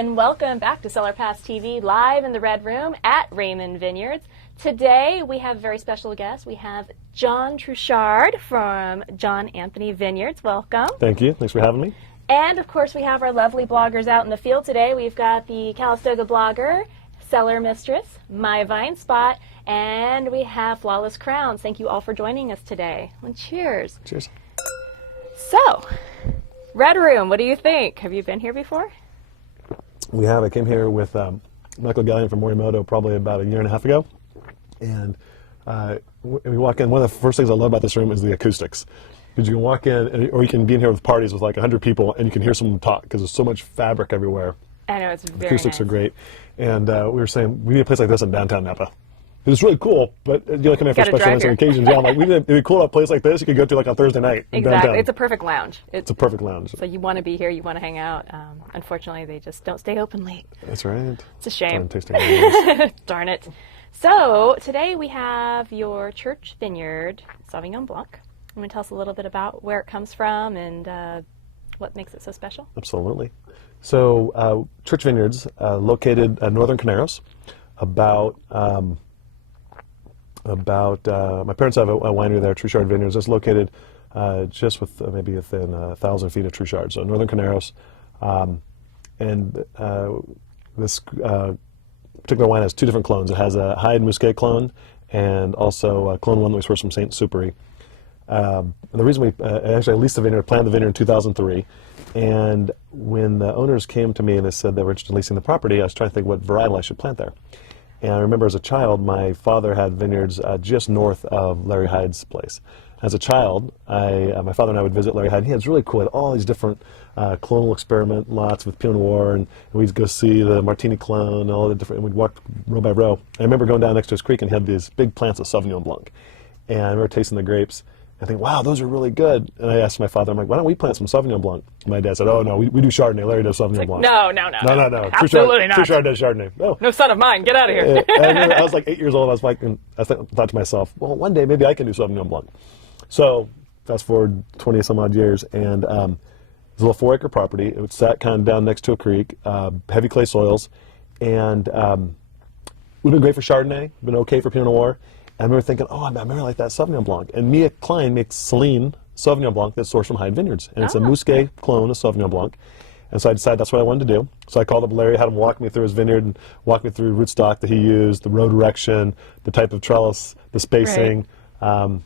and welcome back to CellarPassTV live in the Red Room at Raymond Vineyards. Today we have a very special guest. We have John Truchard from John Anthony Vineyards. Welcome. Thank you. Thanks for having me. And of course we have our lovely bloggers out in the field today. We've got the Calistoga blogger, Cellar Mistress, My Vine Spot, and we have Flawless Crowns. Thank you all for joining us today. And cheers. Cheers. So, Red Room, what do you think? Have you been here before? We have. I came here with Michael Gallion from Morimoto probably about a year and a half ago. And we walk in, one of the first things I love about this room is the acoustics. Because you can walk in, or you can be in here with parties with like 100 people, and you can hear someone talk because there's so much fabric everywhere. I know, it's very acoustics nice. are great. And we were saying, we need a place like this in downtown Napa. It's really cool, but you like come in for special events and occasions. Yeah, I'm like, it'd be cool to have a place like this you could go to like on Thursday night in Exactly. downtown. It's a perfect lounge. It's a perfect lounge. So you want to be here, you want to hang out. Unfortunately, they just don't stay open late. That's right. It's a shame. Darn it. So today we have your church vineyard, Sauvignon Blanc. You want to tell us a little bit about where it comes from and what makes it so special? Absolutely. So Church Vineyards, located in northern Caneros, about my parents have a winery there, Truchard Vineyards. It's located just maybe within 1,000 feet of Truchard, so northern Caneros. This particular wine has two different clones. It has a Hyde Musquet clone and also a clone one that we sourced from Saint Superi. And the reason we actually leased the vineyard, planted the vineyard in 2003, and when the owners came to me and they said they were interested in leasing the property, I was trying to think what varietal I should plant there. And I remember as a child, my father had vineyards just north of Larry Hyde's place. As a child, my father and I would visit Larry Hyde, and he was really cool. He had all these different clonal experiment lots with Pinot Noir, and we'd go see the Martini clone, and all the different, and we'd walk row by row. I remember going down next to his creek, and he had these big plants of Sauvignon Blanc. And I remember tasting the grapes. I think, wow, those are really good. And I asked my father, I'm like, why don't we plant some Sauvignon Blanc? My dad said, oh, no, we do Chardonnay. Larry does Sauvignon Blanc. No. Absolutely not. Truchard does Chardonnay. No son of mine, get out of here. And I was like 8 years old. I thought to myself, well, one day maybe I can do Sauvignon Blanc. So fast forward 20 some odd years, and it's a little 4-acre property. It sat kind of down next to a creek, heavy clay soils, and we've been great for Chardonnay, been okay for Pinot Noir. I remember thinking, oh, I really like that Sauvignon Blanc. And Mia Klein makes Celine Sauvignon Blanc that's sourced from Hyde Vineyards. And it's a Musquet clone of Sauvignon Blanc. And so I decided that's what I wanted to do. So I called up Larry, had him walk me through his vineyard and walk me through rootstock that he used, the row direction, the type of trellis, the spacing. Right.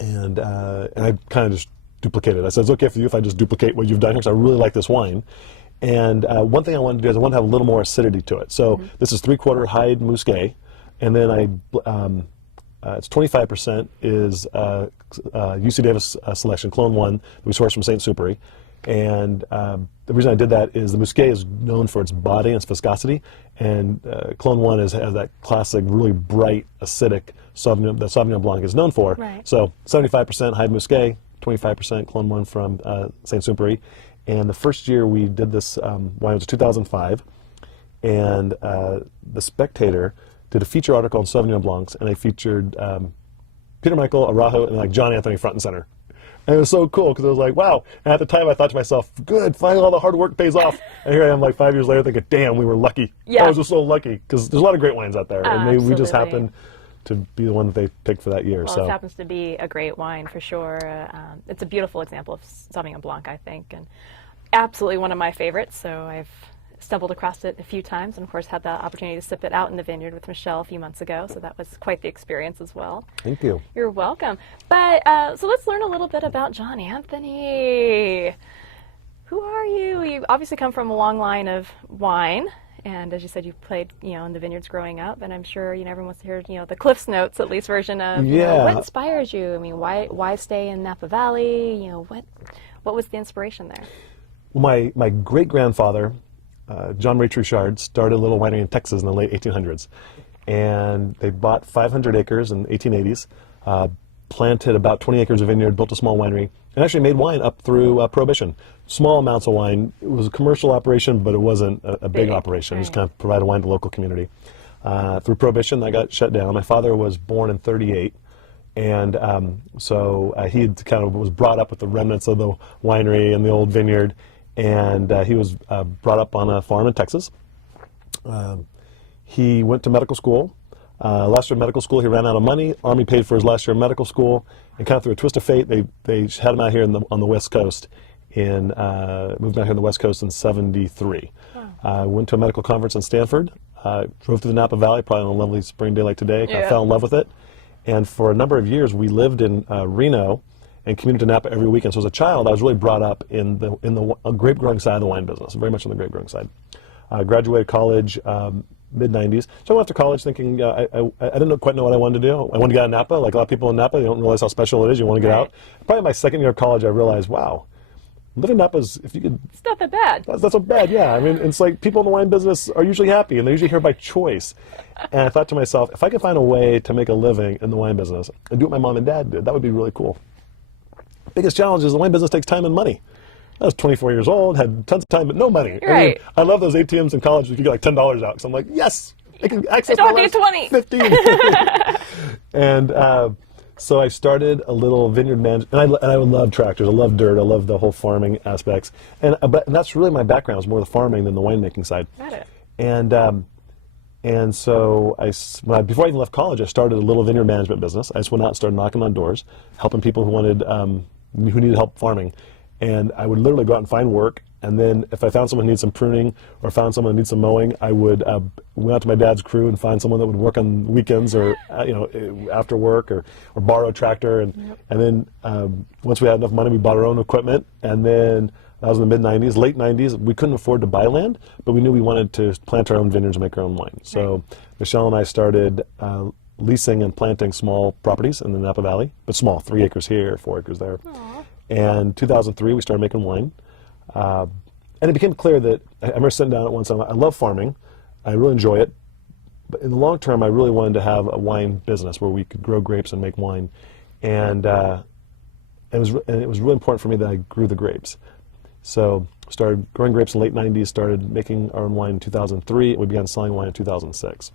And I kind of just duplicated. I said, it's okay for you if I just duplicate what you've done here, because I really like this wine. And one thing I wanted to do is I wanted to have a little more acidity to it. So this is 3/4 Hyde Musquet. And then it's 25% is UC Davis selection, Clone 1, that we sourced from Saint Superi. And the reason I did that is the Musquet is known for its body and its viscosity, and Clone 1 has that classic, really bright, acidic Sauvignon that Sauvignon Blanc is known for. Right. So 75% Hyde Musquet, 25% Clone 1 from Saint Superi. And the first year we did this wine was 2005, and the Spectator did a feature article on Sauvignon Blancs, and they featured Peter Michael, Araujo, and like John Anthony front and center. And it was so cool because I was like, wow. And at the time I thought to myself, good, finally all the hard work pays off. And here I am like 5 years later thinking, damn, we were lucky. Yeah. I was just so lucky because there's a lot of great wines out there. And we just Absolutely. happened to be the one that they picked for that year. Well, so it happens to be a great wine for sure. It's a beautiful example of Sauvignon Blanc, I think, and absolutely one of my favorites. So I've stumbled across it a few times, and of course had the opportunity to sip it out in the vineyard with Michelle a few months ago, so that was quite the experience as well. Thank you. You're welcome. But so let's learn a little bit about John Anthony. Who are you? You obviously come from a long line of wine, and as you said, you played in the vineyards growing up, and I'm sure everyone wants to hear the Cliff's Notes at least version of what inspires you. I mean, why stay in Napa Valley? What was the inspiration there? Well, my great grandfather, John Ray Truchard, started a little winery in Texas in the late 1800s. And they bought 500 acres in the 1880s, planted about 20 acres of vineyard, built a small winery, and actually made wine up through Prohibition. Small amounts of wine. It was a commercial operation, but it wasn't a big operation. Right. It just kind of provided wine to the local community. Through Prohibition, that got shut down. My father was born in 1938. And so he kind of was brought up with the remnants of the winery and the old vineyard. and he was brought up on a farm in Texas. He went to medical school. Last year of medical school, he ran out of money. Army paid for his last year of medical school, and kind of through a twist of fate, they had him out here on the West Coast. Moved out here on the West Coast in '73. Went to a medical conference in Stanford. Drove through the Napa Valley, probably on a lovely spring day like today. Kind of fell in love with it, and for a number of years, we lived in Reno and commuted to Napa every weekend. So as a child, I was really brought up in the grape growing side of the wine business, very much on the grape growing side. Graduated college. Mid-90s. So I went to college thinking I didn't quite know what I wanted to do. I wanted to get out of Napa. Like a lot of people in Napa, they don't realize how special it is. You want to get out. Probably my second year of college, I realized, wow, living in Napa is, if you could... It's not that bad. That's not bad, yeah. I mean, it's like people in the wine business are usually happy, and they're usually here by choice. And I thought to myself, if I could find a way to make a living in the wine business and do what my mom and dad did, that would be really cool. Biggest challenge is the wine business takes time and money. I was 24 years old, had tons of time, but no money. Right. I mean, I love those ATMs in college. You could get like $10 out. Because I'm like, yes, I can access my last 20. 15. And so I started a little vineyard management. And I love tractors. I love dirt. I love the whole farming aspects. And that's really my background. It's more the farming than the winemaking side. Got it. And so before I even left college, I started a little vineyard management business. I just went out and started knocking on doors, helping people who needed help farming. And I would literally go out and find work, and then if I found someone who needed some pruning or found someone who needed some mowing, I would went out to my dad's crew and find someone that would work on weekends or after work or borrow a tractor. And then once we had enough money, we bought our own equipment. And then that was in the mid-'90s, late '90s. We couldn't afford to buy land, but we knew we wanted to plant our own vineyards and make our own wine. So Michelle and I started leasing and planting small properties in the Napa Valley, but small, 3 acres here, 4 acres there. Aww. And 2003, we started making wine. And it became clear that, I remember sitting down at one time, I love farming, I really enjoy it, but in the long term, I really wanted to have a wine business where we could grow grapes and make wine. And it was really important for me that I grew the grapes. So started growing grapes in the late '90s, started making our own wine in 2003, and we began selling wine in 2006.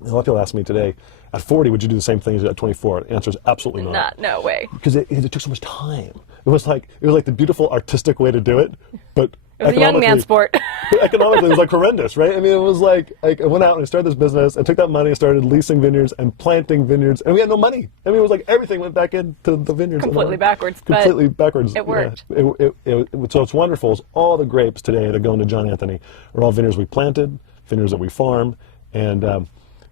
And a lot of people ask me today, at 40, would you do the same thing as at 24? The answer is absolutely not. No way. Because it took so much time. It was like the beautiful artistic way to do it, but it was a young man sport. Economically, it was like horrendous, right? I mean, it was like I went out and I started this business, I took that money, I started leasing vineyards and planting vineyards, and we had no money. I mean, it was like everything went back into the vineyards. Completely backwards. Completely backwards. It worked. Yeah. So it's wonderful. Is all the grapes today that go into John Anthony are all vineyards we planted, vineyards that we farm, and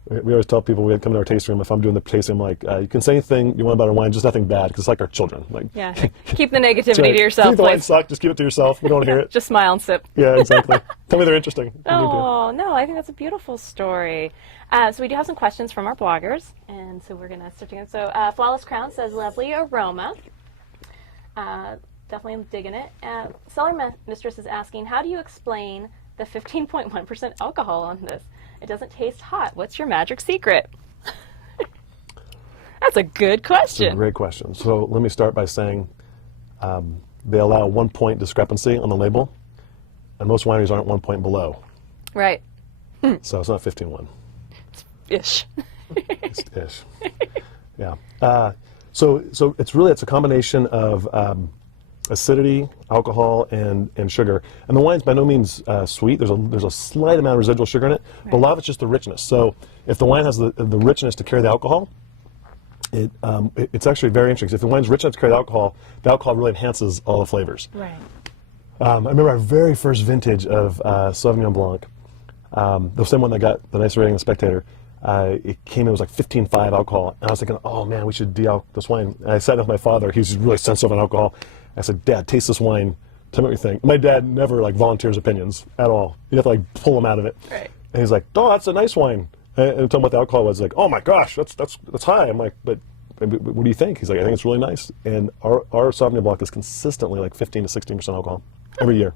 we always tell people, we come to our tasting room, if I'm doing the tasting, I'm like, you can say anything you want about our wine, just nothing bad, because it's like our children. Like, yeah, keep the negativity to yourself. If the wine suck, just keep it to yourself. We don't want to hear it. Just smile and sip. Yeah, exactly. Tell me they're interesting. Oh, no, I think that's a beautiful story. So we do have some questions from our bloggers, and so we're going to start doing it. So Flawless Crown says, lovely aroma. Definitely digging it. Cellar Mistress is asking, how do you explain the 15.1% alcohol on this? It doesn't taste hot. What's your magic secret? That's a good question. That's a great question. So let me start by saying they allow 1 point discrepancy on the label, and most wineries aren't 1 point below. Right. So it's not 15.1. Ish. It's ish. Yeah. So it's a combination of acidity, alcohol, and sugar. And the wine's by no means sweet. There's a slight amount of residual sugar in it, but a lot of it's just the richness. So if the wine has the richness to carry the alcohol, it's actually very interesting. If the wine's rich enough to carry the alcohol really enhances all the flavors. Right. I remember our very first vintage of Sauvignon Blanc, the same one that got the nice rating in the Spectator. It was like 15.5 alcohol, and I was thinking, oh man, we should de-alc this wine. And I sat with my father. He's really sensitive on alcohol. I said, Dad, taste this wine. Tell me what you think. My dad never volunteers opinions at all. You have to pull him out of it. Right. And he's like, oh, that's a nice wine. And I told him what the alcohol was. Like, oh my gosh, that's high. I'm like, but what do you think? He's like, I think it's really nice. And our Sauvignon Blanc is consistently 15 to 16% alcohol every year,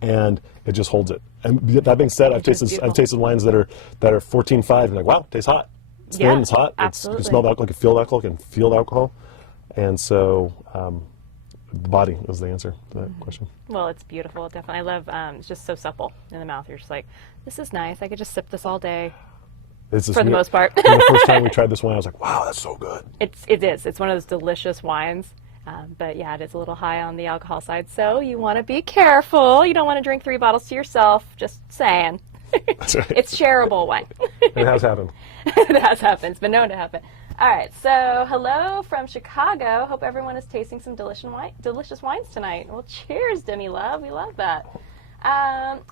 and it just holds it. And that being said, I've tasted wines that are 14.5, and like, wow, it tastes hot. It's thin, it's hot. Absolutely. You can smell the alcohol, you can feel the alcohol, you can feel the alcohol, and so. The body is the answer to that question. Well, it's beautiful, definitely. I love it's just so supple in the mouth. You're just like, this is nice. I could just sip this all day. For the most part. The first time we tried this wine, I was like, wow, that's so good. It is. It's one of those delicious wines. But yeah, it is a little high on the alcohol side, so you want to be careful. You don't want to drink 3 bottles to yourself, just saying. That's right. It's shareable wine. It has happened. It has happened. It's been known to happen. All right, so hello from Chicago. Hope everyone is tasting some delicious wines tonight. Well, cheers, Demi Love. We love that.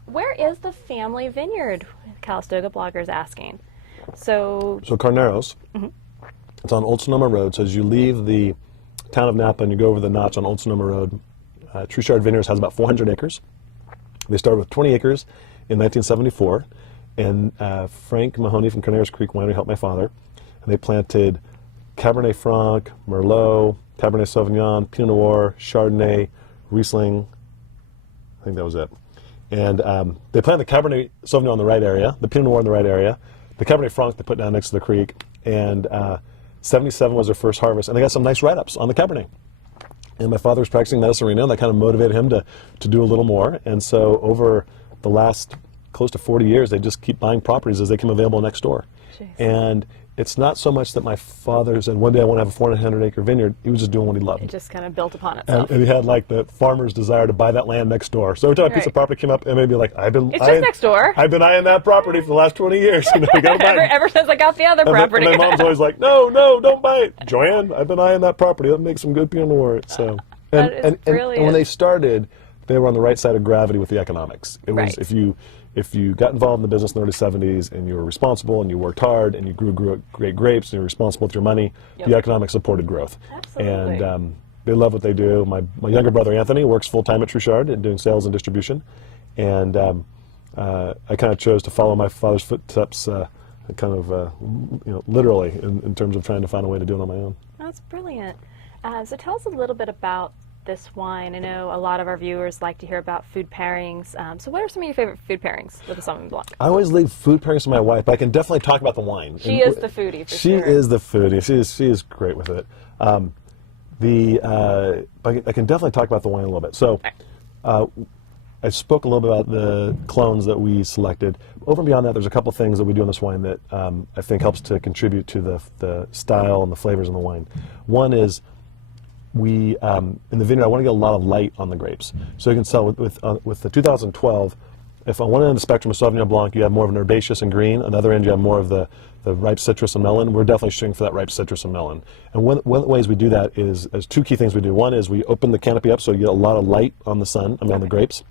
Where is the family vineyard? Calistoga blogger is asking. So Carneros, it's on Old Sonoma Road. So as you leave the town of Napa and you go over the notch on Old Sonoma Road, Truchard Vineyards has about 400 acres. They started with 20 acres in 1974, and Frank Mahoney from Carneros Creek Winery helped my father, and they planted Cabernet Franc, Merlot, Cabernet Sauvignon, Pinot Noir, Chardonnay, Riesling. I think that was it. And they planted the Cabernet Sauvignon in the right area, the Pinot Noir in the right area, the Cabernet Franc they put down next to the creek, and 77 was their first harvest, and they got some nice write-ups on the Cabernet. And my father was practicing medicine Reno, and that kind of motivated him to do a little more. And so over the last close to 40 years, they just keep buying properties as they come available next door. Jeez. And it's not so much that my father said, one day I want to have a 400-acre vineyard. He was just doing what he loved. it just kind of built upon itself. And he had like the farmer's desire to buy that land next door. So every time a piece of property came up, and maybe like, It's just next door. I've been eyeing that property for the last 20 years. You know, we gotta buy it. Ever since I got the other property. And my mom's always like, no, don't buy it. Joanne, I've been eyeing that property. That makes some good Pinot Noir. So, That is and brilliant. when they started, they were on the right side of gravity with the economics. It was Right. if you got involved in the business in the early 70s and you were responsible and you worked hard and you grew great grapes and you were responsible with your money, Yep. the economics supported growth. Absolutely. And they love what they do. My younger brother Anthony works full time at Truchard and doing sales and distribution. And I kind of chose to follow my father's footsteps, literally in terms of trying to find a way to do it on my own. That's brilliant. So tell us a little bit about this wine. I know a lot of our viewers like to hear about food pairings. So what are some of your favorite food pairings with the Sauvignon Blanc? I always leave food pairings to my wife, but I can definitely talk about the wine. She is the foodie, for she sure. is the foodie. She is great with it. I can definitely talk about the wine a little bit. So I spoke a little bit about the clones that we selected. Over and beyond that, there's a couple things that we do in this wine that I think helps to contribute to the style and the flavors in the wine. One is we in the vineyard, I want to get a lot of light on the grapes. So you can tell with the 2012, if on one end of the spectrum of Sauvignon Blanc, you have more of an herbaceous and green. On the other end, you have more of the ripe citrus and melon. We're definitely shooting for that ripe citrus and melon. And one of the ways we do that is, there's two key things we do. One is we open the canopy up so you get a lot of light on the sun, on the grapes.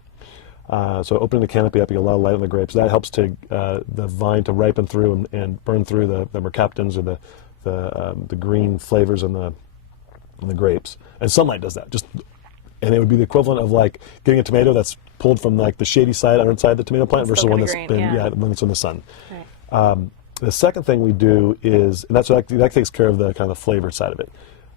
So opening the canopy up, you get a lot of light on the grapes. That helps to the vine to ripen through and burn through the mercaptans or the green flavors in the grapes. And sunlight does that. And it would be the equivalent of like getting a tomato that's pulled from like the shady side, underside of the tomato plant versus one that's when it's in the sun. Right. The second thing we do is, and that takes care of the kind of flavor side of it.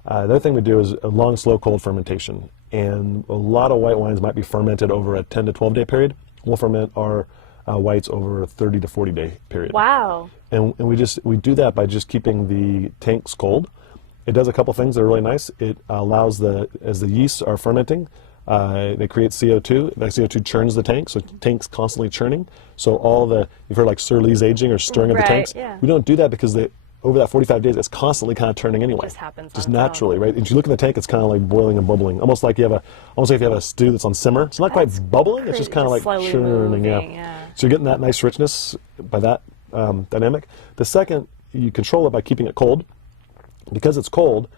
The other thing we do is a long, slow, cold fermentation. And a lot of white wines might be fermented over a 10 to 12 day period. We'll ferment our whites over a 30 to 40 day period. Wow. And we do that by just keeping the tanks cold. It does a couple things that are really nice. It allows as the yeasts are fermenting, they create CO2. That CO2 churns the tank, so the tank's constantly churning. So you've heard like Surly's aging or stirring of the tanks. Yeah. We don't do that because over that 45 days, it's constantly kind of turning anyway. It just happens. Just naturally, right? If you look in the tank, it's kind of like boiling and bubbling, almost like if you have a stew that's on simmer. It's not quite bubbling. It's just kind of like churning. Moving, yeah. So you're getting that nice richness by that dynamic. The second, you control it by keeping it cold. Because it's cold,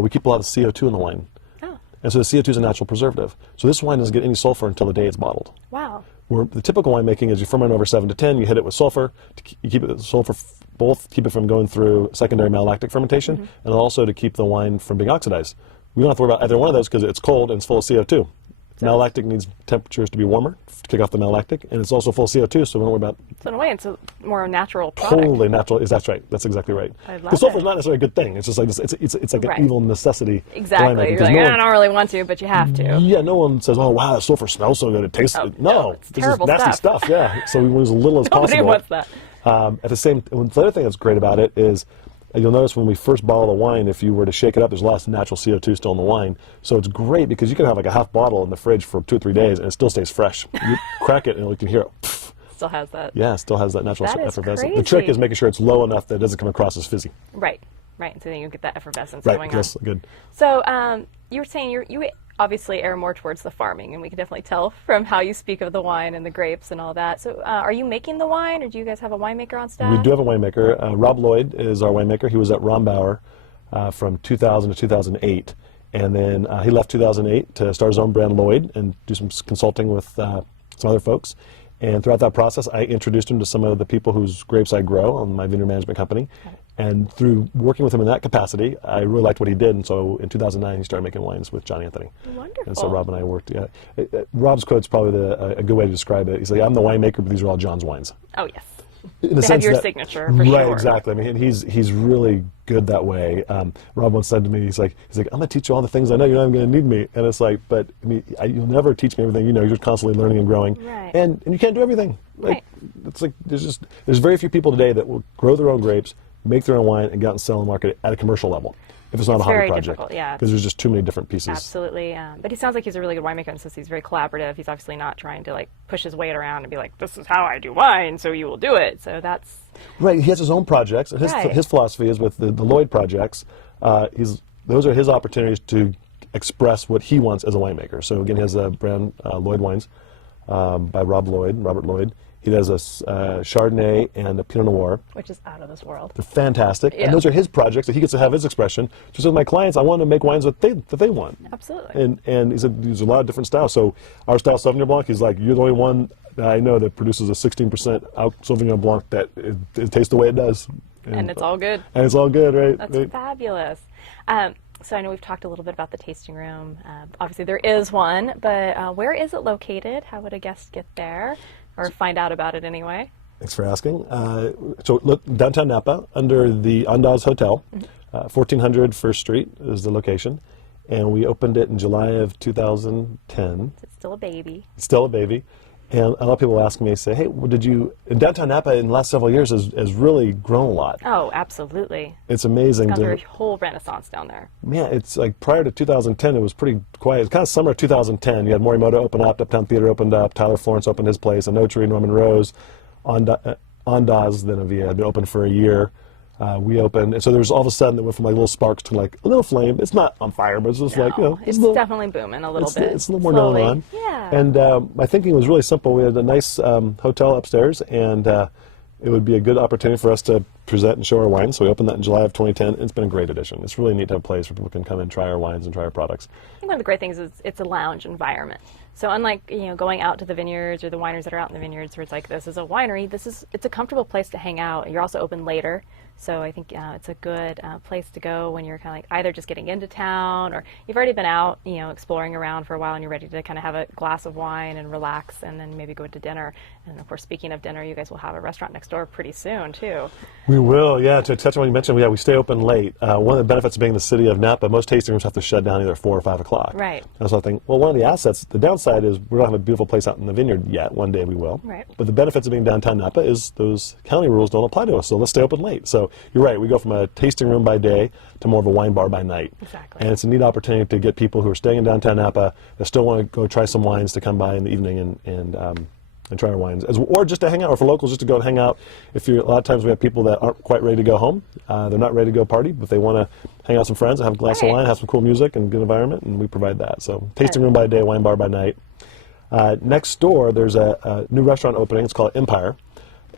we keep a lot of CO2 in the wine. Oh. And so the CO2 is a natural preservative. So this wine doesn't get any sulfur until the day it's bottled. Wow. Where the typical winemaking is you ferment over 7 to 10, you hit it with sulfur, you keep it sulfur, both keep it from going through secondary malolactic fermentation, and also to keep the wine from being oxidized. We don't have to worry about either one of those because it's cold and it's full of CO2. Malolactic needs temperatures to be warmer to kick off the malolactic, and it's also full of CO2, so we don't worry about. So in a way, it's a more natural product. Totally natural. That's right. That's exactly right. I love Because sulfur it. is not necessarily a good thing. It's just like it's like Right. an evil necessity. Exactly. You're like, I don't really want to, but you have to. Yeah, no one says, "Oh, wow, that sulfur smells so good. It tastes." Oh, good. no, No, it's this is terrible nasty stuff. Yeah, so we want as little as Nobody possible. wants that. At the other thing that's great about it is, you'll notice when we first bottle the wine, if you were to shake it up, there's lots of natural CO2 still in the wine. So it's great because you can have like a half bottle in the fridge for 2 or 3 days and it still stays fresh. You crack it and you can hear it. Pff. Still has that. Yeah, it still has that natural That is effervescence. crazy. The trick is making sure it's low enough that it doesn't come across as fizzy. Right. Right, so then you get that effervescence Right, going on. yes, good. So you were saying you obviously err more towards the farming, and we can definitely tell from how you speak of the wine and the grapes and all that. So are you making the wine, or do you guys have a winemaker on staff? We do have a winemaker. Rob Lloyd is our winemaker. He was at Rombauer from 2000 to 2008. And then he left 2008 to start his own brand, Lloyd, and do some consulting with some other folks. And throughout that process, I introduced him to some of the people whose grapes I grow on my vineyard management company. And through working with him in that capacity, I really liked what he did. And so in 2009, he started making wines with John Anthony. Wonderful. And so Rob and I worked. Yeah. Rob's quote's probably a good way to describe it. He's like, "I'm the winemaker, but these are all John's wines." Oh, yes. In They sense have your that- signature, for sure. Right, exactly. I mean, he's really good that way. Rob once said to me, he's like, "I'm going to teach you all the things I know. You're not even going to need me." And it's like, but I mean, you'll never teach me everything. You know, you're constantly learning and growing, Right. and you can't do everything. Like, Right. It's like there's very few people today that will grow their own grapes, make their own wine, and go out and sell and market it at a commercial level. If it's not a hobby very project, difficult, yeah. because there's just too many different pieces. Absolutely. But he sounds like he's a really good winemaker, and since he's very collaborative, he's obviously not trying to like push his weight around and be like, "This is how I do wine, so you will do it." So that's Right, he has his own projects. And Right. his philosophy is with the Lloyd projects. Those are his opportunities to express what he wants as a winemaker. So again, he has a brand, Lloyd Wines, by Robert Lloyd. He does a Chardonnay and a Pinot Noir. which is out of this world. They're fantastic, Yeah. and those are his projects that he gets to have his expression. Just with my clients, I want to make wines that they want. Absolutely. And he said there's a lot of different styles. So our style Sauvignon Blanc, he's like, "You're the only one that I know that produces a 16% Sauvignon Blanc that it tastes the way it does." And it's all good. And it's all good, right? That's Right. fabulous. So I know we've talked a little bit about the tasting room. Obviously, there is one, but where is it located? How would a guest get there, or find out about it anyway? Thanks for asking. So look, downtown Napa, under the Andaz Hotel, 1400 First Street is the location. And we opened it in July of 2010. It's still a baby. It's still a baby. And a lot of people ask me, say, "Hey, well, in downtown Napa in the last several years has really grown a lot." Oh, absolutely. It's amazing. Gone through a whole renaissance down there. Yeah, it's like prior to 2010, it was pretty quiet. It's kind of summer of 2010. You had Morimoto open up, Uptown Theater opened up, Tyler Florence opened his place, Anotre, Norman Rose, Andaz, then Avia had been open for a year. We opened, and so there was all of a sudden it went from like little sparks to like a little flame. It's not on fire, but it's just like, you know, It's a little, definitely booming a little bit. it's a little more slowly. going on. Yeah. And my thinking was really simple. We had a nice hotel upstairs, and it would be a good opportunity for us to present and show our wines. So we opened that in July of 2010. It's been a great addition. It's really neat to have a place where people can come and try our wines and try our products. I think one of the great things is it's a lounge environment. So unlike going out to the vineyards or the wineries that are out in the vineyards, where it's like this is a winery, it's a comfortable place to hang out. You're also open later, so I think it's a good place to go when you're kind of like either just getting into town or you've already been out, exploring around for a while and you're ready to kind of have a glass of wine and relax, and then maybe go to dinner. And of course, speaking of dinner, you guys will have a restaurant next door pretty soon too. We will, yeah. To touch on what you mentioned, we stay open late. One of the benefits of being in the city of Napa, most tasting rooms have to shut down either 4 or 5 o'clock. Right. And so I think, well, one of the assets, the downside is we don't have a beautiful place out in the vineyard yet. One day we will. Right. But the benefits of being downtown Napa is those county rules don't apply to us, so let's stay open late. So you're right, we go from a tasting room by day to more of a wine bar by night. Exactly. And it's a neat opportunity to get people who are staying in downtown Napa that still want to go try some wines to come by in the evening and try our wines, or just to hang out, or for locals just to go and hang out. A lot of times we have people that aren't quite ready to go home. They're not ready to go party, but they want to hang out with some friends and have a glass of Right. wine, have some cool music and good environment, and we provide that. So tasting room by day, wine bar by night. Next door, there's a new restaurant opening. It's called Empire.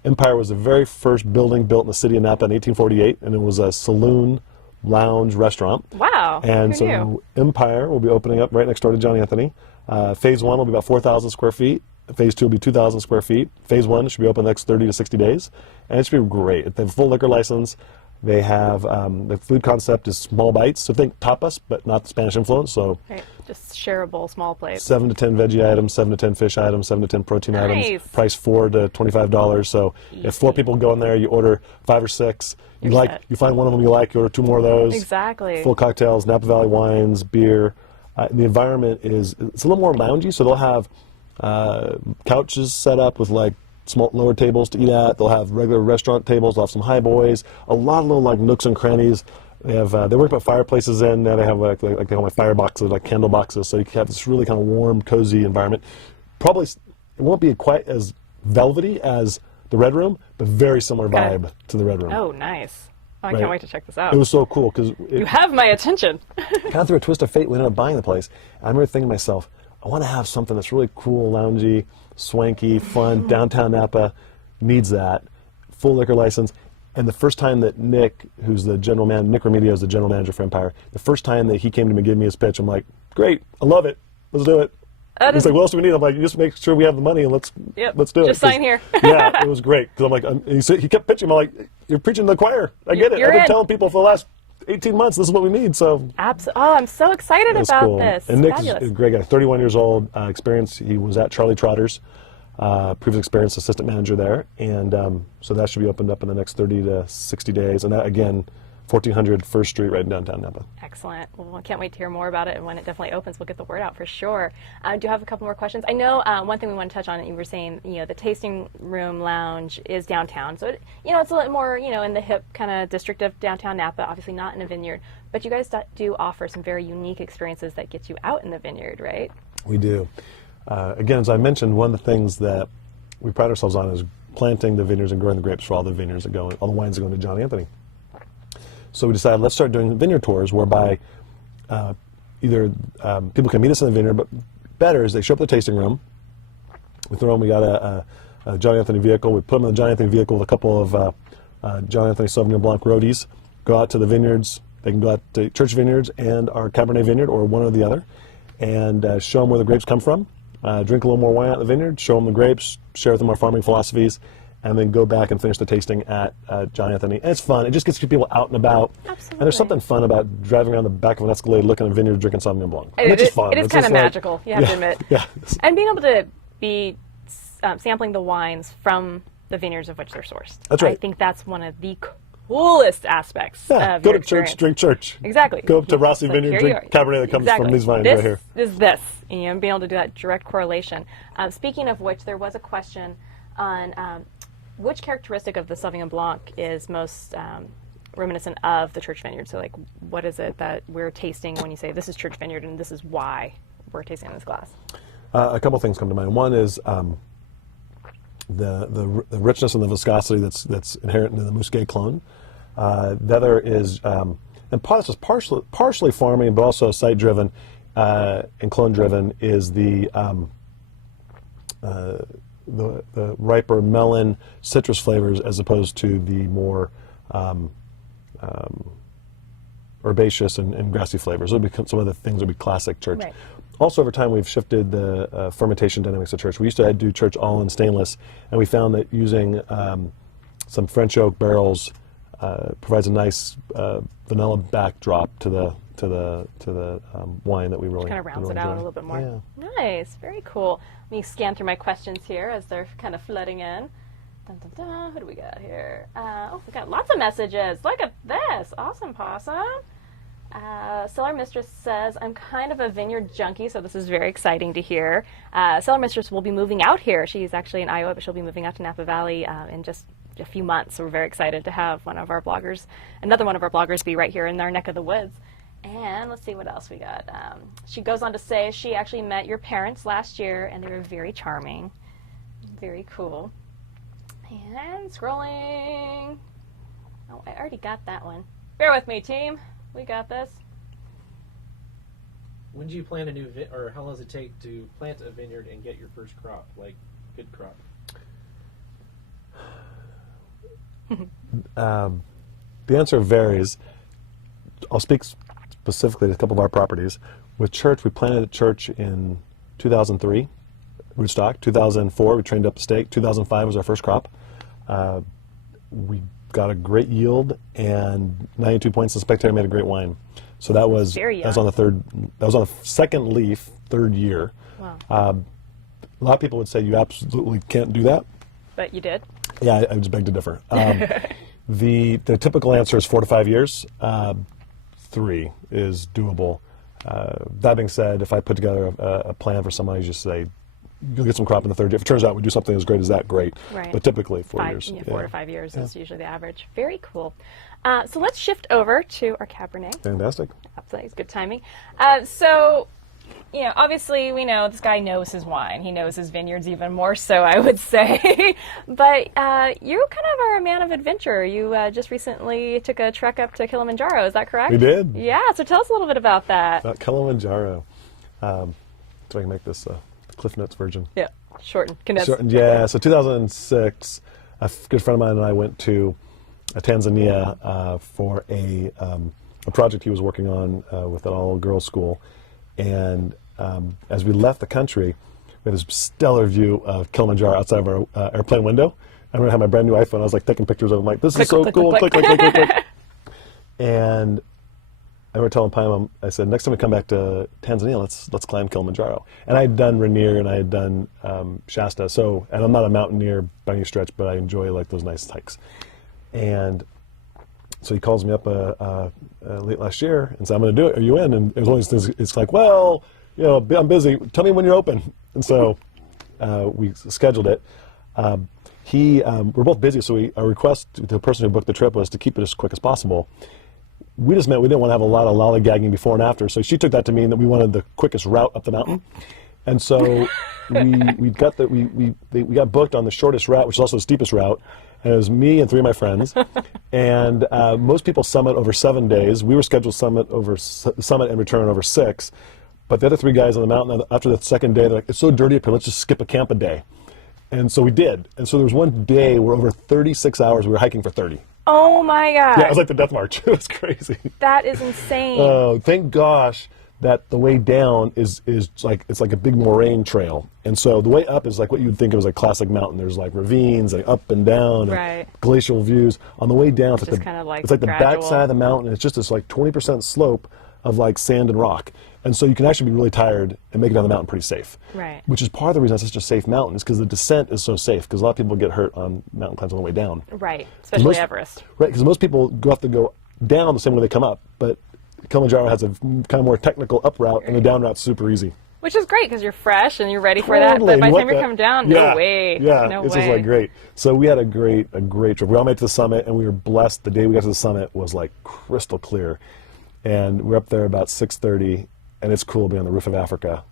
Empire was the very first building built in the city of Napa in 1848, and it was a saloon, lounge, restaurant. Wow. And who so knew? Empire will be opening up right next door to John Anthony. Phase 1 will be about 4,000 square feet. Phase 2 will be 2,000 square feet. Phase 1 should be open the next 30 to 60 days. And it should be great. They have a full liquor license. They have, the food concept is small bites. So think tapas, but not the Spanish influence. So Right. Just shareable small plates. 7 to 10 veggie items, 7 to 10 fish items, 7 to 10 protein Nice. items. Price $4 to $25. So if 4 people go in there, you order 5 or 6. You You're set. you find one of them you like, you order 2 more of those. Exactly. Full cocktails, Napa Valley wines, beer. The environment it's a little more loungy, so they'll have couches set up with like small lower tables to eat at. They'll have regular restaurant tables. They'll have some high boys. A lot of little like nooks and crannies. They have they work put fireplaces in. They have like they call my fire boxes, like candle boxes, so you can have this really kind of warm, cozy environment. Probably it won't be quite as velvety as the Red Room, but very similar Okay. vibe to the Red Room. Oh, nice. Oh, I can't wait to check this out. It was so cool because you have my attention. kind of through a twist of fate, we ended up buying the place. I remember thinking to myself, I want to have something that's really cool, loungy, swanky, fun. Downtown Napa needs that. Full liquor license. And the first time that Nick, who's the general manager, Nick Remedio is the general manager for Empire, the first time that he came to me and gave me his pitch, I'm like, great, I love it. Let's do it. He's like, what else do we need? I'm like, you just make sure we have the money and let's do it. Just sign here. Yeah, it was great. Because I'm like, he kept pitching. I'm like, you're preaching to the choir. I get it. I've been telling people for the last 18 months, this is what we need. So absolutely. Oh, I'm so excited about cool. this. And Nick's a great guy, 31 years old, experience. He was at Charlie Trotter's, previous experience assistant manager there. And so that should be opened up in the next 30 to 60 days. And that, again, 1400 First Street right in downtown Napa. Excellent. Well, I can't wait to hear more about it, and when it definitely opens, we'll get the word out for sure. I do have a couple more questions. I know one thing we want to touch on, you were saying, the tasting room lounge is downtown, so it's a little more, in the hip kind of district of downtown Napa, obviously not in a vineyard, but you guys do offer some very unique experiences that get you out in the vineyard, right? We do. Again, as I mentioned, one of the things that we pride ourselves on is planting the vineyards and growing the grapes for all the vineyards that go, all the wines that go into John Anthony. So we decided, let's start doing vineyard tours whereby either people can meet us in the vineyard, but better is they show up at the tasting room. We got a John Anthony vehicle. We put them in the John Anthony vehicle with a couple of John Anthony Sauvignon Blanc roadies, go out to the vineyards. They can go out to Church Vineyards and our Cabernet Vineyard, or one or the other, and show them where the grapes come from, drink a little more wine out of the vineyard, show them the grapes, share with them our farming philosophies, and then go back and finish the tasting at John Anthony. And it's fun. It just gets people out and about. Absolutely. And there's something fun about driving around the back of an Escalade, looking at a vineyard, drinking Sauvignon Blanc. It is fun. It is kind of magical, you have to admit. Yeah. And being able to be sampling the wines from the vineyards of which they're sourced. That's right. I think that's one of the coolest aspects of go your to experience. church, drink church. Exactly. Go up to Rossi Vineyard, drink Cabernet that comes from these vines this right here. Is this, and being able to do that direct correlation. Speaking of which, there was a question on which characteristic of the Sauvignon Blanc is most reminiscent of the Church Vineyard? So, like, what is it that we're tasting when you say this is Church Vineyard and this is why we're tasting in this glass? A couple things come to mind. One is the richness and the viscosity that's inherent in the Musquet clone. The other is, and this is partially farming, but also site-driven and clone-driven, is the riper melon citrus flavors as opposed to the more herbaceous and grassy flavors. Those would be some of the things that would be classic Church. Right. Also, over time, we've shifted the fermentation dynamics of Church. We used to do Church all in stainless, and we found that using some French oak barrels provides a nice vanilla backdrop to the wine that we really kind of rounds it out a little bit more. Yeah. Nice, very cool. Let me scan through my questions here as they're kind of flooding in. Dun, dun, dun. Who do we got here? We got lots of messages. Look at this. Awesome possum. Cellar Mistress says, I'm kind of a vineyard junkie, so this is very exciting to hear. Cellar Mistress will be moving out here. She's actually in Iowa, but she'll be moving out to Napa Valley in just a few months. So we're very excited to have another one of our bloggers be right here in our neck of the woods. And let's see what else we got. She goes on to say she actually met your parents last year, and they were very charming. Very cool. And scrolling. Oh, I already got that one. Bear with me, team. We got this. When do you plant a new or how long does it take to plant a vineyard and get your first crop, like good crop? The answer varies. I'll speak specifically to a couple of our properties. With Church, we planted at Church in 2003, rootstock. 2004, we trained up a stake. 2005 was our first crop. We got a great yield, and 92 points a spectator, made a great wine. So that was on the second leaf, third year. Wow. A lot of people would say you absolutely can't do that. But you did. Yeah, I just beg to differ. The typical answer is 4 to 5 years. 3 is doable. That being said, if I put together a plan for someone, I just say, you'll get some crop in the third year. If it turns out we do something as great as that, great. Right. But typically 4 years. 4 to 5 years is usually the average. Very cool. So let's shift over to our Cabernet. Fantastic. Absolutely, it's good timing. So Obviously we know this guy knows his wine. He knows his vineyards even more so, I would say. But you kind of are a man of adventure. You just recently took a trek up to Kilimanjaro, is that correct? We did. Yeah, so tell us a little bit about that. About Kilimanjaro. So I can make this the Cliff Notes version. Yeah, shortened, condensed. Yeah, so 2006, a good friend of mine and I went to Tanzania for a project he was working on with an all-girls school. And as we left the country, we had this stellar view of Kilimanjaro outside of our airplane window. I remember I had my brand new iPhone. I was like taking pictures of it. I'm like, this is so cool. Click, click, click, click, click. And I remember telling Pymam, I said, next time we come back to Tanzania, let's climb Kilimanjaro. And I had done Rainier and I had done Shasta. So, and I'm not a mountaineer by any stretch, but I enjoy like those nice hikes. And so he calls me up late last year and said, I'm going to do it. Are you in? And as long as it's like, well, I'm busy. Tell me when you're open. And so we scheduled it. We're both busy, so our request to the person who booked the trip was to keep it as quick as possible. We just meant we didn't want to have a lot of lollygagging before and after. So she took that to mean that we wanted the quickest route up the mountain. And so we got booked on the shortest route, which is also the steepest route. And it was me and 3 of my friends. And most people summit over 7 days. We were scheduled summit and return over 6. But the other 3 guys on the mountain, after the second day, they're like, it's so dirty up here, let's just skip a camp a day. And so we did. And so there was one day where over 36 hours we were hiking for 30. Oh my God. Yeah, it was like the death march. It was crazy. That is insane. Oh, thank gosh that the way down is like, it's like a big moraine trail. And so the way up is like what you would think of as like classic mountain. There's like ravines, like up and down, right, and glacial views. On the way down, it's like it's like the gradual backside of the mountain. It's just this like 20% slope of like sand and rock. And so you can actually be really tired and make it down the mountain pretty safe. Right. Which is part of the reason it's such a safe mountain, is because the descent is so safe, because a lot of people get hurt on mountain climbs on the way down. Right, especially Everest. Right, because most people have to go down the same way they come up, but Kilimanjaro has a kind of more technical up route, and the down route's super easy. Which is great, because you're fresh and you're ready for that, but by the time you come down, no way. Yeah, no it's way. just like great. So we had a great trip. We all made it to the summit, and we were blessed. The day we got to the summit was like crystal clear. And we're up there about 6:30, and it's cool being on the roof of Africa.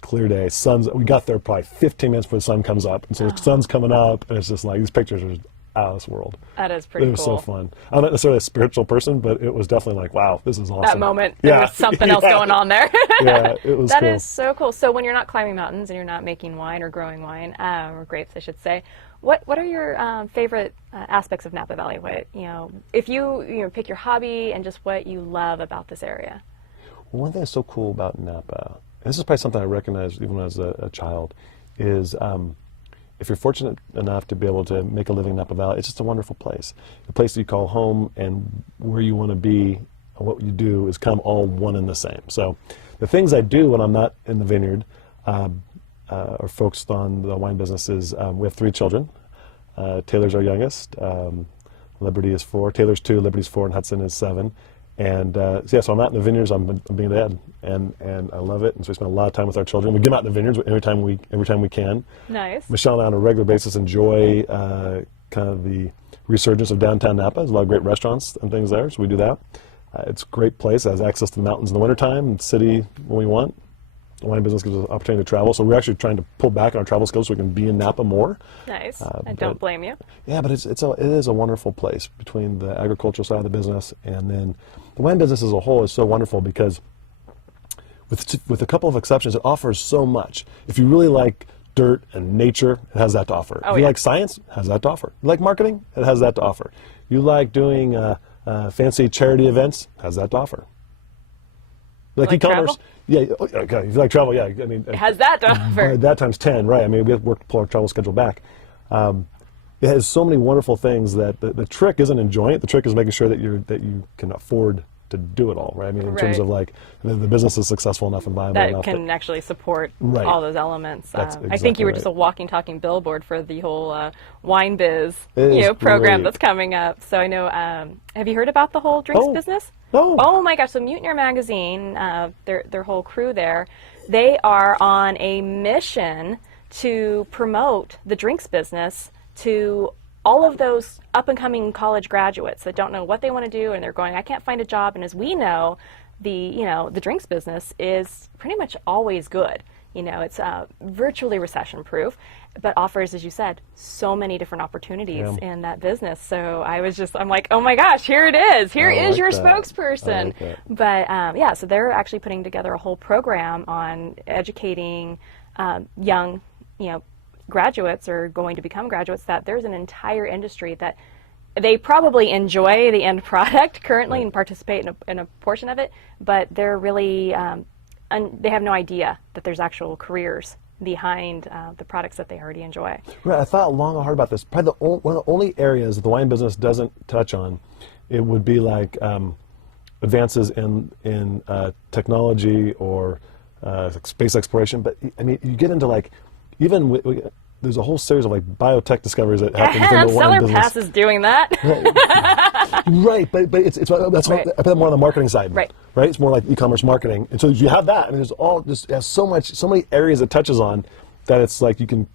Clear day, we got there probably 15 minutes before the sun comes up. And so the sun's coming up, and it's just like, these pictures are out of this world. That is pretty cool. It was so fun. I'm not necessarily a spiritual person, but it was definitely like, wow, this is awesome. That moment, there was something else going on there. Yeah, it was That cool. is so cool. So when you're not climbing mountains and you're not making wine or growing wine, or grapes, I should say, what are your favorite aspects of Napa Valley? What, if you pick your hobby and just what you love about this area? Well, one thing that's so cool about Napa, and this is probably something I recognized even when I was a child, is if you're fortunate enough to be able to make a living in Napa Valley, it's just a wonderful place. The place that you call home, and where you want to be and what you do is kind of all one and the same. So the things I do when I'm not in the vineyard are focused on the wine business is we have 3 children. Taylor's our youngest. Liberty is 4. Taylor's 2, Liberty's 4, and Hudson is 7. And so I'm out in the vineyards. I'm being a dad, and I love it. And so we spend a lot of time with our children. We get them out in the vineyards every time we can. Nice. Michelle and I on a regular basis enjoy kind of the resurgence of downtown Napa. There's a lot of great restaurants and things there, so we do that. It's a great place. It has access to the mountains in the wintertime, and the city when we want. The wine business gives us an opportunity to travel, so we're actually trying to pull back on our travel skills so we can be in Napa more. Nice. I don't blame you. Yeah, but it is a wonderful place between the agricultural side of the business, and then the wine business as a whole is so wonderful because with a couple of exceptions, it offers so much. If you really like dirt and nature, it has that to offer. If you like science, it has that to offer. You like marketing, it has that to offer. You like doing fancy charity events, it has that to offer. Like e-commerce. Travel? Yeah, okay. If you like travel, yeah. I mean, It has that to offer. that times 10, right? I mean, we have to work to pull our travel schedule back. It has so many wonderful things that the trick isn't enjoying it. The trick is making sure that you can afford to do it all, right? I mean, in terms of like the business is successful enough and viable enough that can actually support Right. all those elements. That's I think you were just a exactly walking, talking billboard for the whole wine biz It is program great. that's coming up. So I know. Have you heard about the whole drinks business? No. Oh my gosh! So Mutineer Magazine, their whole crew there, they are on a mission to promote the drinks business to all of those up and coming college graduates that don't know what they want to do, and they're going, I can't find a job. And as we know, the drinks business is pretty much always good. It's virtually recession-proof, but offers, as you said, so many different opportunities in that business. So I'm like, oh my gosh, here it is. Here is your spokesperson. But so they're actually putting together a whole program on educating young, graduates or going to become graduates, that there's an entire industry that they probably enjoy the end product currently and participate in a portion of it, but they're really they have no idea that there's actual careers behind the products that they already enjoy. Right, I thought long and hard about this. Probably one of the only areas that the wine business doesn't touch on, it would be like advances in technology or like space exploration. But I mean, you get into like even there's a whole series of like biotech discoveries that happen within the wine business. CellarPass is doing that. Right, but that's I put that more on the marketing side. Right, it's more like e-commerce marketing, and so you have that. I mean, there's so many areas it touches on that it's like you can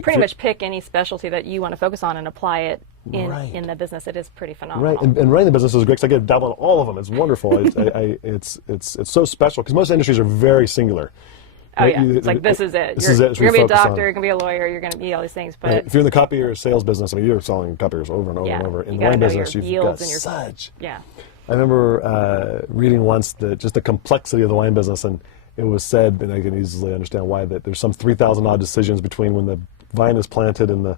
pretty much pick any specialty that you want to focus on and apply it in the business. It is pretty phenomenal. Right, and running the business is great because I get to dabble in all of them. It's wonderful. It's so special because most industries are very singular. Oh yeah, it's like this is it. You're going to be a doctor, you're going to be a lawyer, you're going to be all these things. But if you're in the copier sales business, I mean, you're selling copiers over and over and over. In the wine business, you've got such. Yeah. I remember reading once just the complexity of the wine business, and it was said, and I can easily understand why, that there's some 3,000 odd decisions between when the vine is planted and the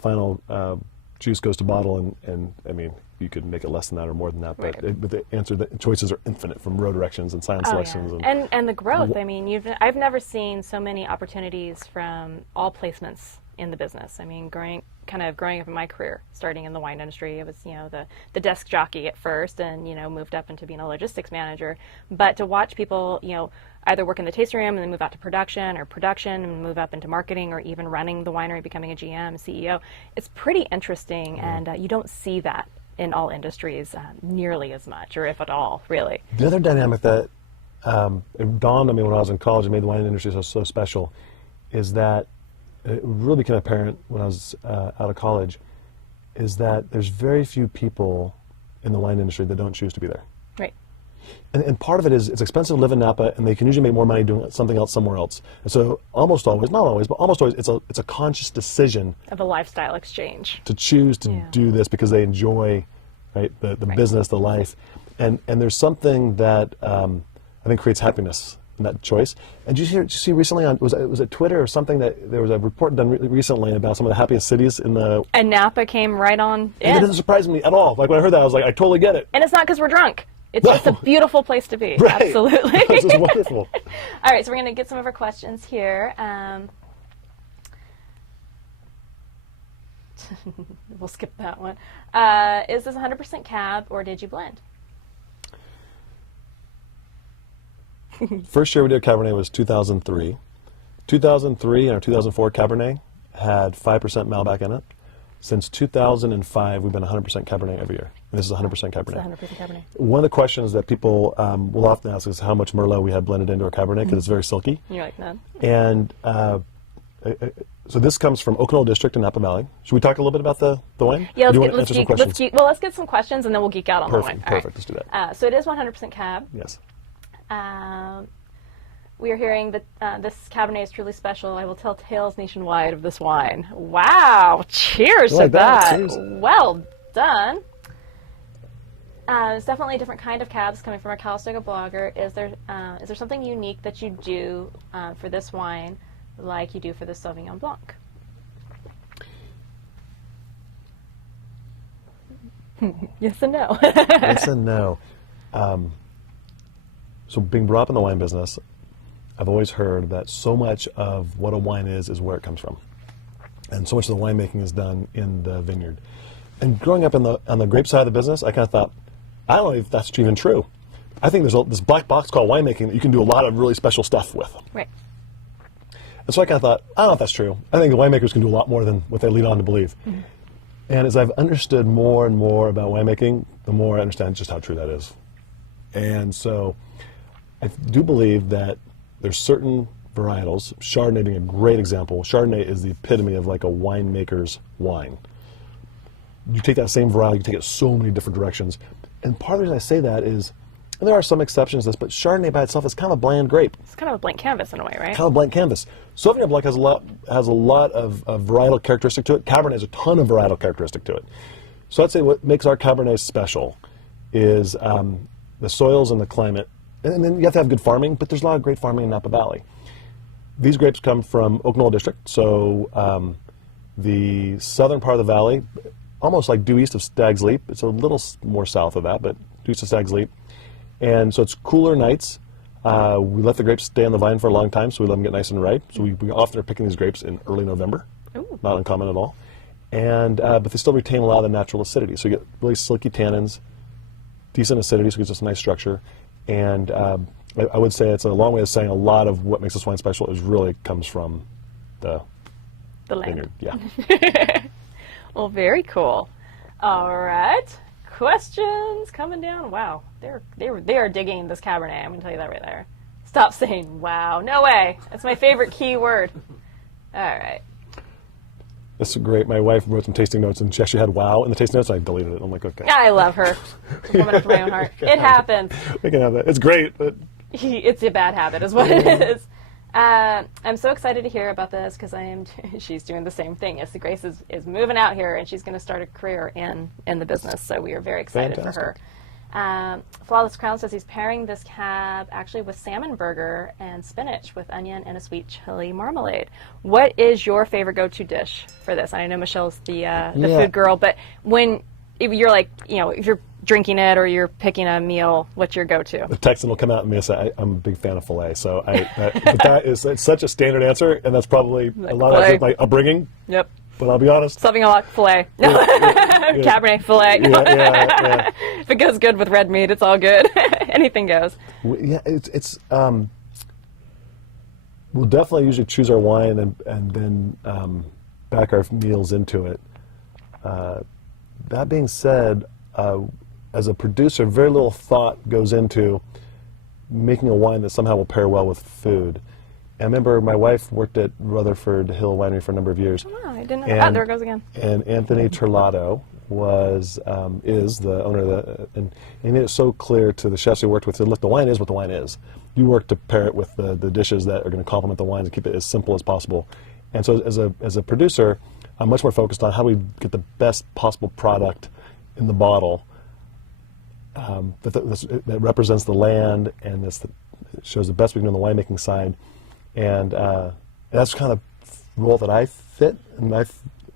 final juice goes to bottle, and I mean, you could make it less than that or more than that, but the choices are infinite, from row directions and sign selections. And the growth. I mean, I've never seen so many opportunities from all placements in the business. I mean, growing up in my career, starting in the wine industry, it was the desk jockey at first, and moved up into being a logistics manager. But to watch people either work in the tasting room and then move out to production, or production and move up into marketing, or even running the winery, becoming a GM, CEO, it's pretty interesting, and you don't see that in all industries nearly as much, or if at all, really. The other dynamic that it dawned on me when I was in college and made the wine industry so special is that it really became apparent when I was out of college, is that there's very few people in the wine industry that don't choose to be there. Right. And part of it is it's expensive to live in Napa, and they can usually make more money doing something else somewhere else. And so almost always, not always, but almost always, it's a conscious decision of a lifestyle exchange to choose to do this because they enjoy the business, the life, and there's something that I think creates happiness in that choice. And did you see recently on was it Twitter or something that there was a report done recently about some of the happiest cities in the. And Napa came right on in. And it doesn't surprise me at all. Like when I heard that, I was like, I totally get it. And it's not because we're drunk. It's just a beautiful place to be. Right. Absolutely. This is wonderful. All right, so we're going to get some of our questions here. We'll skip that one. Is this 100% cab, or did you blend? First year we did Cabernet was 2003. 2003 and our 2004 Cabernet had 5% Malbec in it. Since 2005, we've been 100% Cabernet every year. And this is 100% Cabernet. It's 100% Cabernet. One of the questions that people will often ask is how much Merlot we had blended into our Cabernet, because it's very silky. And you're like, no. And so this comes from Oakland District in Napa Valley. Should we talk a little bit about the wine? Yeah, let's get some questions, and then we'll geek out on the wine. Perfect, let's do that. So it is 100% cab. Yes. We are hearing that this Cabernet is truly special. I will tell tales nationwide of this wine. Wow! Cheers to that. Cheers. Well done. It's definitely a different kind of cabs coming from a Calistoga blogger. Is there something unique that you do for this wine, like you do for the Sauvignon Blanc? Yes and no. Yes and no. So being brought up in the wine business, I've always heard that so much of what a wine is where it comes from. And so much of the winemaking is done in the vineyard. And growing up on the grape side of the business, I kind of thought, I don't know if that's even true. I think there's this black box called winemaking that you can do a lot of really special stuff with. Right. And so I kind of thought, I don't know if that's true. I think the winemakers can do a lot more than what they lead on to believe. Mm-hmm. And as I've understood more and more about winemaking, the more I understand just how true that is. And so I do believe that there's certain varietals, Chardonnay being a great example. Chardonnay is the epitome of like a winemaker's wine. You take that same variety, you take it so many different directions, And part of the reason I say that is, and there are some exceptions to this, but Chardonnay by itself is kind of a bland grape. It's kind of a blank canvas in a way, right? Kind of a blank canvas. Sauvignon Blanc has a lot of varietal characteristic to it. Cabernet has a ton of varietal characteristic to it. So I'd say what makes our Cabernet special is the soils and the climate. And then you have to have good farming, but there's a lot of great farming in Napa Valley. These grapes come from Oak Knoll District, so the southern part of the valley, almost like due east of Stag's Leap. It's a little more south of that, but due east of Stag's Leap. And so it's cooler nights. We let the grapes stay on the vine for a long time, so we let them get nice and ripe. So we often are picking these grapes in early November. Ooh. Not uncommon at all. And but they still retain a lot of the natural acidity. So you get really silky tannins, decent acidity, so it gives us a nice structure. And I would say it's a long way of saying a lot of what makes this wine special is really comes from the land. vineyard. Yeah. Well, very cool. All right. Questions coming down. Wow, they are digging this Cabernet. I'm gonna tell you that right there. Stop saying wow. No way. That's my favorite key word. All right. This is great. My wife wrote some tasting notes, and she actually had wow in the tasting notes, and I deleted it. I'm like, okay. I love her. A woman after my own heart. It happens. We can have that. It's great, but It's a bad habit, is what it is. I'm so excited to hear about this because she's doing the same thing. Yes, Grace is moving out here, and she's going to start a career in the business. So we are very excited for her. Flawless Crown says he's pairing this cab actually with salmon burger and spinach with onion and a sweet chili marmalade. What is your favorite go-to dish for this? And I know Michelle's the food girl, but if you're like, if you're drinking it or you're picking a meal, what's your go-to? the Texan will come out and me and say, I'm a big fan of filet. So it's such a standard answer, and that's probably a lot filet. of my upbringing. Yep. But I'll be honest. Something a lot filet. No. Cabernet filet. Yeah. If it goes good with red meat, it's all good. Anything goes. Yeah, we'll definitely usually choose our wine and then back our meals into it. That being said, as a producer, very little thought goes into making a wine that somehow will pair well with food. And I remember my wife worked at Rutherford Hill Winery for a number of years. Oh, I didn't know that. There it goes again. And Anthony Turlato is the owner of the, and he made it so clear to the chefs he worked with, look, the wine is what the wine is. You work to pair it with the dishes that are going to complement the wines and keep it as simple as possible. And so as a producer, I'm much more focused on how do we get the best possible product in the bottle that represents the land and it shows the best we can do on the winemaking side. And that's kind of role that I fit and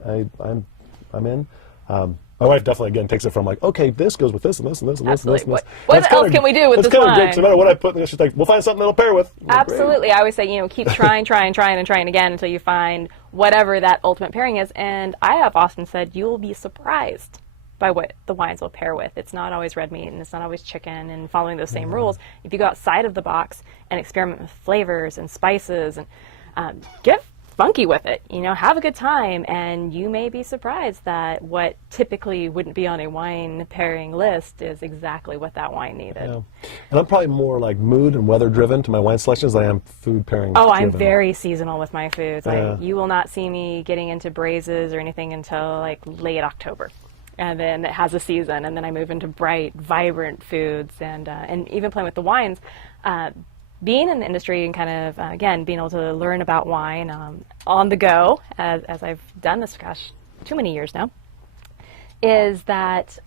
I'm in. My wife definitely, again, takes it from like, okay, this goes with this and this and this and this and this. Absolutely. What else can we do with this wine? It's kind of great, 'cause no matter what I put in, she's like, we'll find something that'll pair with. Absolutely. I always say, keep trying again until you find whatever that ultimate pairing is. And I have often said, you will be surprised by what the wines will pair with. It's not always red meat and it's not always chicken and following those same rules. If you go outside of the box and experiment with flavors and spices and get funky with it, have a good time, and you may be surprised that what typically wouldn't be on a wine pairing list is exactly what that wine needed. Yeah. And I'm probably more like mood and weather driven to my wine selections than I am food pairing Oh, driven. I'm very seasonal with my foods. Yeah. You will not see me getting into braises or anything until like late October. And then it has a season, and then I move into bright, vibrant foods, and even playing with the wines. Being in the industry and kind of, again, being able to learn about wine on the go, as I've done this, gosh, too many years now, is that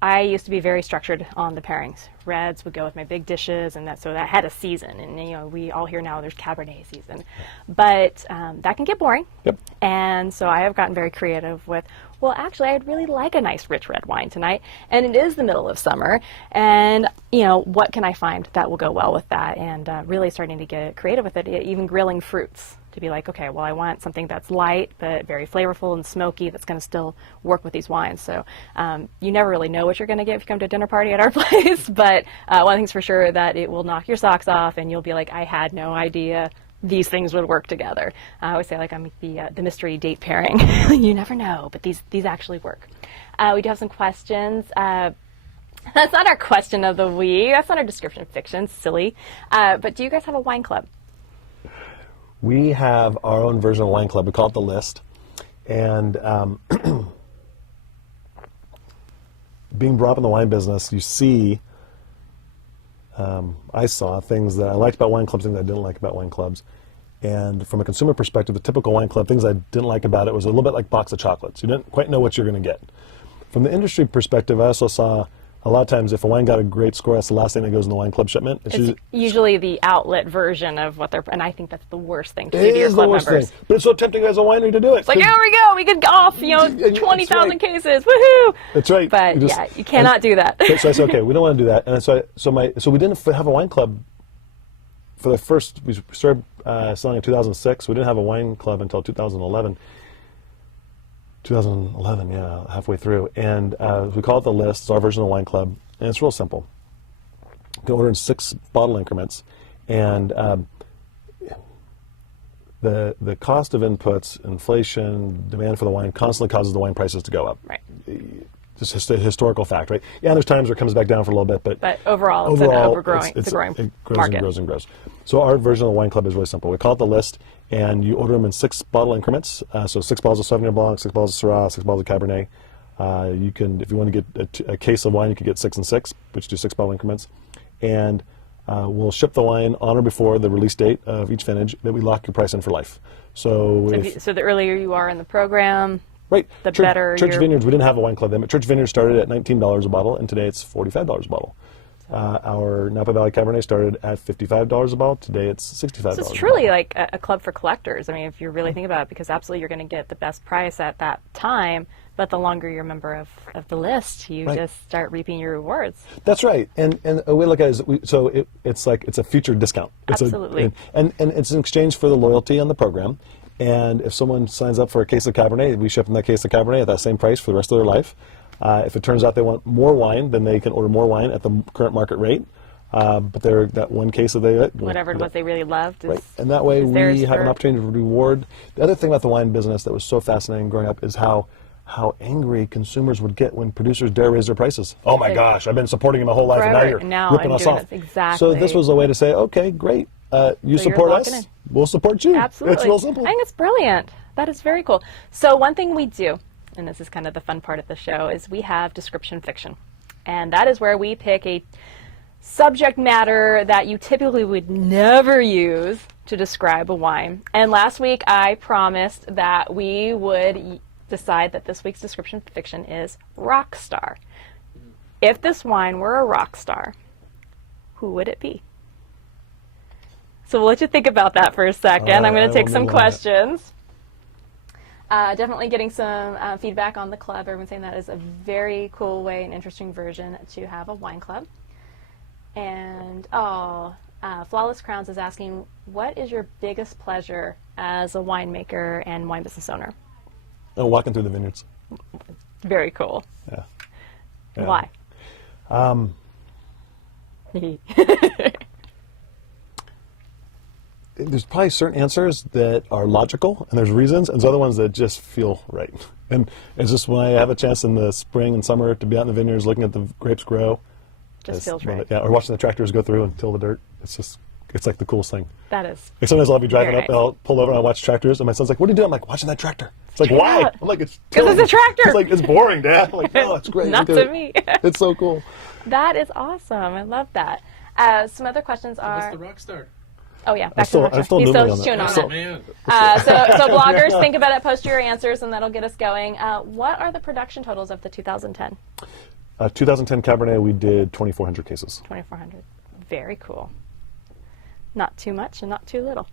I used to be very structured on the pairings. Reds would go with my big dishes, and so that had a season. And we all hear now there's Cabernet season, but that can get boring. Yep. And so I have gotten very creative with, well, actually, I'd really like a nice rich red wine tonight, and it is the middle of summer, and what can I find that will go well with that? And really starting to get creative with it, even grilling fruits. To be like, okay, well, I want something that's light but very flavorful and smoky that's going to still work with these wines. So you never really know what you're going to get if you come to a dinner party at our place, but one thing's for sure, that it will knock your socks off and you'll be like, I had no idea these things would work together. I always say, like, I'm the mystery date pairing. You never know, but these actually work. We do have some questions. That's not our question of the week. That's not our description of fiction. Silly. But do you guys have a wine club? We have our own version of Wine Club. We call it The List. And being brought up in the wine business, you see, I saw things that I liked about wine clubs, things I didn't like about wine clubs. And from a consumer perspective, the typical wine club, things I didn't like about it was a little bit like a box of chocolates. You didn't quite know what you're going to get. From the industry perspective, I also saw a lot of times if a wine got a great score, that's the last thing that goes in the wine club shipment. It's usually the outlet version of what they're, and I think that's the worst thing to It do to your is club the worst members. thing. But it's so tempting as a winery to do it. It's like, here we go, we could off, 20,000 right. cases, woohoo! That's right. But you cannot do that. So I said, okay, we don't want to do that. And so we didn't have a wine club for the first, we started selling in 2006. We didn't have a wine club until 2011. 2011, yeah, halfway through. And we call it the List. It's our version of the wine club. And it's real simple. You can order in 6 bottle increments. And the cost of inputs, inflation, demand for the wine constantly causes the wine prices to go up. Right. Just a historical fact, right? Yeah, there's times where it comes back down for a little bit, but overall it's an overgrowing, it's a growing it grows market. and grows and grows. So our version of the wine club is really simple. We call it the List, and you order them in 6 bottle increments. So 6 bottles of Sauvignon Blanc, 6 bottles of Syrah, 6 bottles of Cabernet. You can, if you want to get a case of wine, you can get 6 and 6, which do 6 bottle increments. And we'll ship the wine on or before the release date of each vintage. That we lock your price in for life. So the earlier you are in the program, right. the better. Church Vineyards, we didn't have a wine club then, but Church Vineyards started at $19 a bottle, and today it's $45 a bottle. Our Napa Valley Cabernet started at $55 a bottle. Today it's $65. So it's truly like a club for collectors. I mean, if you really think about it, because absolutely you're going to get the best price at that time, but the longer you're a member of the List, you just start reaping your rewards. That's right. And the way we look at it is, it's like it's a future discount. Absolutely. And it's in exchange for the loyalty on the program. And if someone signs up for a case of Cabernet, we ship them that case of Cabernet at that same price for the rest of their life. If it turns out they want more wine, then they can order more wine at the current market rate. But that one case of whatever it was they really loved. Right. And that way we have an opportunity to reward. The other thing about the wine business that was so fascinating growing up is how angry consumers would get when producers dare raise their prices. Oh my gosh, I've been supporting them my whole life, and now you're ripping us off. Exactly. So this was a way to say, okay, great. You support us, we'll support you. Absolutely. It's real simple. I think it's brilliant. That is very cool. So one thing we do, and this is kind of the fun part of the show, is we have description fiction. And that is where we pick a subject matter that you typically would never use to describe a wine. And last week I promised that we would decide that this week's description fiction is rock star. If this wine were a rock star, who would it be? So we'll let you think about that for a second. I'm going to take some questions. Definitely getting some feedback on the club. Everyone's saying that is a very cool way, an interesting version to have a wine club. And Flawless Crowns is asking, what is your biggest pleasure as a winemaker and wine business owner? Walking through the vineyards. Very cool. Yeah. Why? There's probably certain answers that are logical, and there's reasons, and there's other ones that just feel right. And it's just when I have a chance in the spring and summer to be out in the vineyards looking at the grapes grow. Just feels right. Yeah, or watching the tractors go through and till the dirt. It's like the coolest thing. That is. Like sometimes I'll be driving Very up and I'll pull over and I'll watch tractors, and my son's like, "What are you doing?" I'm like, "Watching that tractor." It's like, why? I'm like, "It's because it's a tractor." It's like, it's boring, Dad. I'm like, "No, it's great." Not to me. It's so cool. That is awesome. I love that. Some other questions are. What's the rock star? Oh yeah, back to the rock star. He's still chewing on it. Man. So bloggers, think about it, post your answers, and that'll get us going. What are the production totals of the 2010? 2010 Cabernet, we did 2,400 cases. 2,400. Very cool. Not too much and not too little.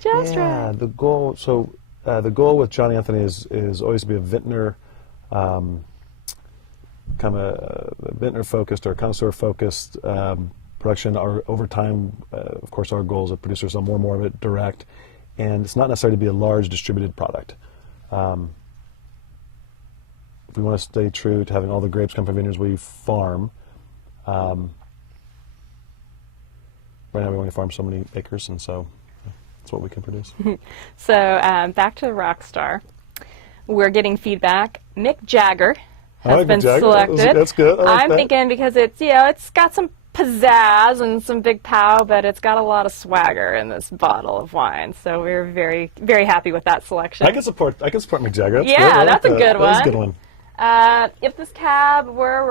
Just right. The goal. So the goal with John Anthony is always to be a vintner, kind of a vintner focused or connoisseur focused production. Over time, of course, our goal as a producer is more and more of it direct, and it's not necessarily to be a large distributed product. If we want to stay true to having all the grapes come from vineyards we farm, right now we only farm so many acres, and so that's what we can produce. So back to Rockstar. We're getting feedback. Mick Jagger has been selected. That's good. I'm thinking because it's got some pizzazz and some big pow, but it's got a lot of swagger in this bottle of wine. So we're very, very happy with that selection. I can support Mick Jagger. That's a good one. That's a good one. If this cab were a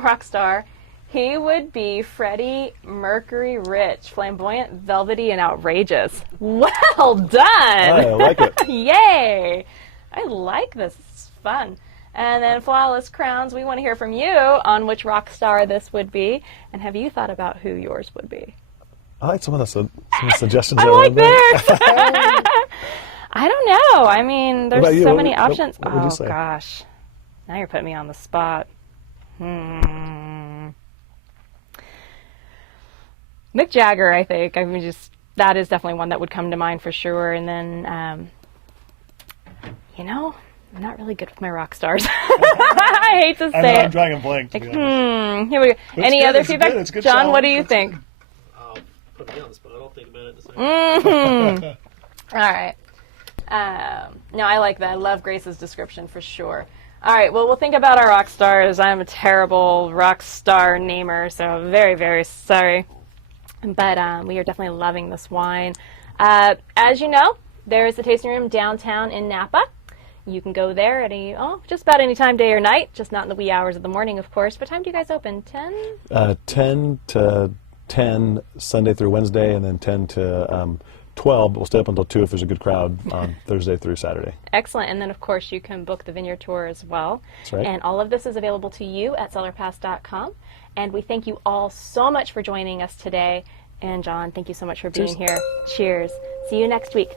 rock star, he would be Freddie Mercury Rich, flamboyant, velvety, and outrageous. Well done! I like it. Yay! I like this. It's fun. And then Flawless Crowns, we want to hear from you on which rock star this would be. And have you thought about who yours would be? I like some of the suggestions. I that like were in there. theirs. I don't know. I mean, about there's you? so What many would- options. what would you Oh, say? gosh. Now you're putting me on the spot. Mick Jagger, I think. I mean, that is definitely one that would come to mind for sure. And then, I'm not really good with my rock stars. I hate to say it. drawing a blank. To be honest. Here we go. Any good, other it's feedback? good, it's good John, what challenge, do you that's think? good. Put me on the spot. I'll think about it in a second. All right. No, I like that. I love Grace's description for sure. All right, well, we'll think about our rock stars. I'm a terrible rock star namer, so very, very sorry. But we are definitely loving this wine. As you know, there is the tasting room downtown in Napa. You can go there at just about any time, day or night, just not in the wee hours of the morning, of course. What time do you guys open? 10? 10 to 10 Sunday through Wednesday, and then 10 to 12. We'll stay up until 2 if there's a good crowd on Thursday through Saturday. Excellent. And then, of course, you can book the vineyard tour as well. That's right. And all of this is available to you at CellarPass.com. And we thank you all so much for joining us today. And John, thank you so much for being Cheers. here. Cheers. See you next week.